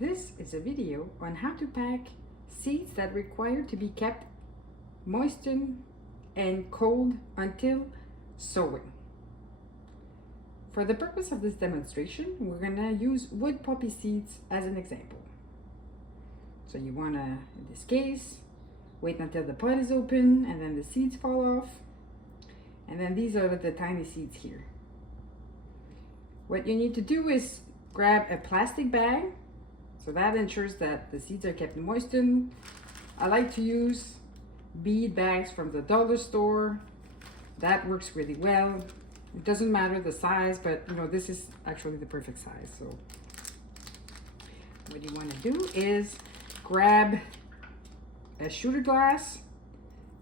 This is a video on how to pack seeds that require to be kept moistened and cold until sowing. For the purpose of this demonstration, we're gonna use wood poppy seeds as an example. So you wanna, in this case, wait until the pod is open and then the seeds fall off. And then these are the tiny seeds here. What you need to do is grab a plastic bag. So that ensures that the seeds are kept moistened. I like to use bead bags from the dollar store. That works really well. It doesn't matter the size, but you know, this is actually the perfect size. So what you want to do is grab a shooter glass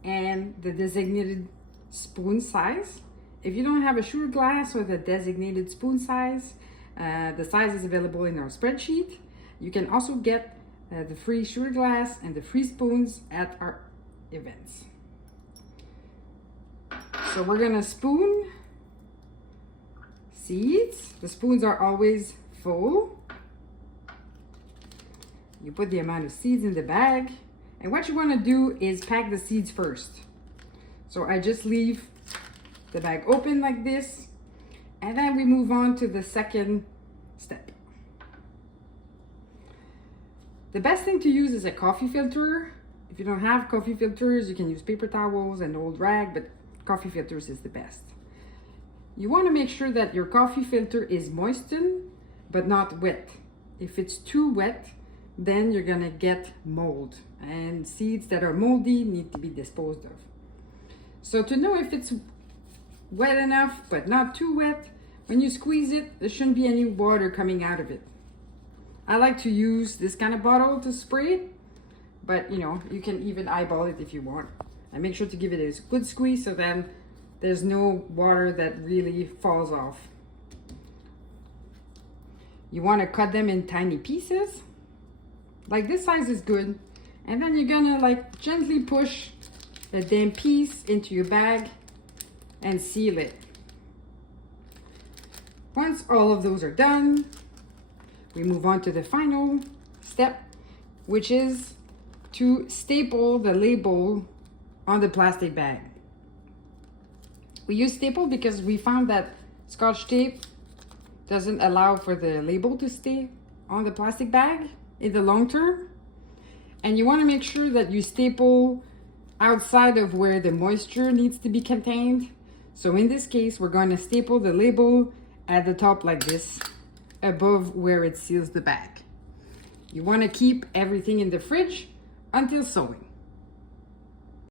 and the designated spoon size. If you don't have a shooter glass or the designated spoon size, the size is available in our spreadsheet. You can also get the free shooter glass and the free spoons at our events. So we're gonna spoon seeds. The spoons are always full. You put the amount of seeds in the bag, and what you want to do is pack the seeds first. So I just leave the bag open like this, and then we move on to the second step. The best thing to use is a coffee filter. If you don't have coffee filters, you can use paper towels and old rag, but coffee filters is the best. You want to make sure that your coffee filter is moistened, but not wet. If it's too wet, then you're gonna get mold, and seeds that are moldy need to be disposed of. So to know if it's wet enough, but not too wet, when you squeeze it, there shouldn't be any water coming out of it. I like to use this kind of bottle to spray it, but you know, you can even eyeball it if you want. And make sure to give it a good squeeze so then there's no water that really falls off. You want to cut them in tiny pieces. Like this size is good. And then you're gonna like gently push the damn piece into your bag and seal it. Once all of those are done, we move on to the final step, which is to staple the label on the plastic bag. We use staple because we found that Scotch tape doesn't allow for the label to stay on the plastic bag in the long term. And you want to make sure that you staple outside of where the moisture needs to be contained. So in this case, we're going to staple the label at the top like this, above where it seals the bag. You want to keep everything in the fridge until sowing.